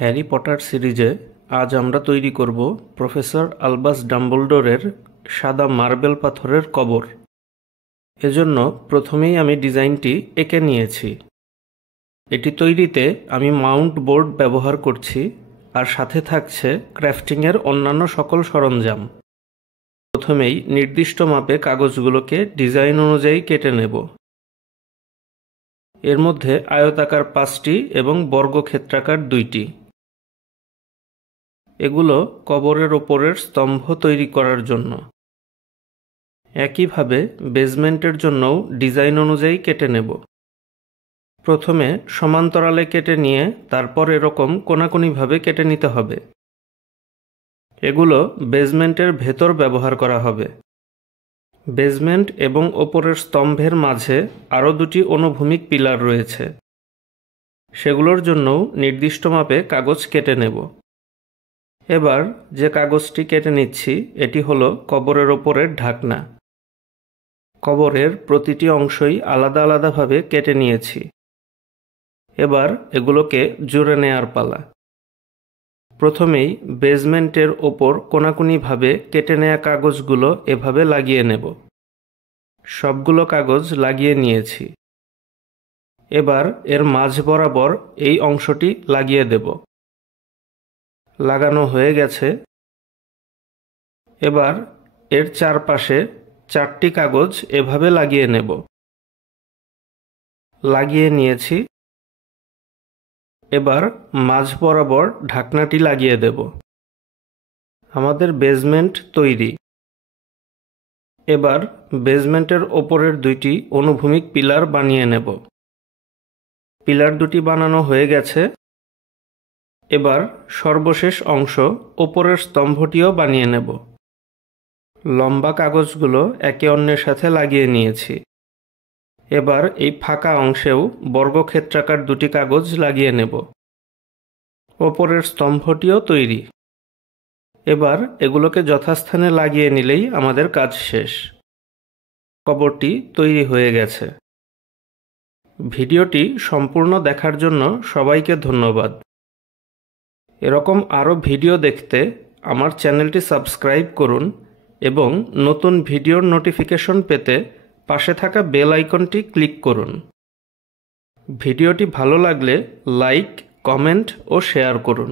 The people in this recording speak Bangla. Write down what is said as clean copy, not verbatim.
হ্যারি পটার সিরিজে আজ আমরা তৈরি করব প্রফেসর আলবাস ডাম্বলডোরের সাদা মার্বেল পাথরের কবর। এজন্য প্রথমেই আমি ডিজাইনটি এঁকে নিয়েছি। এটি তৈরিতে আমি মাউন্ট বোর্ড ব্যবহার করছি, আর সাথে থাকছে ক্রাফটিংয়ের অন্যান্য সকল সরঞ্জাম। প্রথমেই নির্দিষ্ট মাপে কাগজগুলোকে ডিজাইন অনুযায়ী কেটে নেব। এর মধ্যে আয়তাকার 5টি এবং বর্গক্ষেত্রাকার 2টি। এগুলো কবরের ওপরের স্তম্ভ তৈরি করার জন্য। একইভাবে বেজমেন্টের জন্যও ডিজাইন অনুযায়ী কেটে নেব। প্রথমে সমান্তরালে কেটে নিয়ে তারপর এরকম কোণাকুণিভাবে কেটে নিতে হবে। এগুলো বেজমেন্টের ভেতর ব্যবহার করা হবে। বেজমেন্ট এবং ওপরের স্তম্ভের মাঝে আরও 2টি অনুভূমিক পিলার রয়েছে। সেগুলোর জন্যও নির্দিষ্ট মাপে কাগজ কেটে নেব। এবার যে কাগজটি কেটে নিচ্ছি এটি হলো কবরের ওপরের ঢাকনা। কবরের প্রতিটি অংশই আলাদা আলাদাভাবে কেটে নিয়েছি। এবার এগুলোকে জুড়ে নেয়ার পালা। প্রথমেই বেজমেন্টের ওপর কোণাকুণিভাবে কেটে নেয়া কাগজগুলো এভাবে লাগিয়ে নেব। সবগুলো কাগজ লাগিয়ে নিয়েছি। এবার এর মাঝ বরাবর এই অংশটি লাগিয়ে দেব। লাগানো হয়ে গেছে। এবার এর চারপাশে 4টি কাগজ এভাবে লাগিয়ে নেব। লাগিয়ে নিয়েছি। এবার মাঝ বরাবর ঢাকনাটি লাগিয়ে দেব। আমাদের বেজমেন্ট তৈরি। এবার বেজমেন্টের ওপরের 2টি অনুভূমিক পিলার বানিয়ে নেব। পিলার 2টি বানানো হয়ে গেছে। এবার সর্বশেষ অংশ ওপরের স্তম্ভটিও বানিয়ে নেব। লম্বা কাগজগুলো একে অন্যের সাথে লাগিয়ে নিয়েছি। এবার এই ফাঁকা অংশেও বর্গক্ষেত্রাকার 2টি কাগজ লাগিয়ে নেব। ওপরের স্তম্ভটিও তৈরি। এবার এগুলোকে যথাস্থানে লাগিয়ে নিলেই আমাদের কাজ শেষ। কবরটি তৈরি হয়ে গেছে। ভিডিওটি সম্পূর্ণ দেখার জন্য সবাইকে ধন্যবাদ। এরকম আরও ভিডিও দেখতে আমার চ্যানেলটি সাবস্ক্রাইব করুন এবং নতুন ভিডিওর নোটিফিকেশন পেতে পাশে থাকা বেল আইকনটি ক্লিক করুন। ভিডিওটি ভালো লাগলে লাইক, কমেন্ট ও শেয়ার করুন।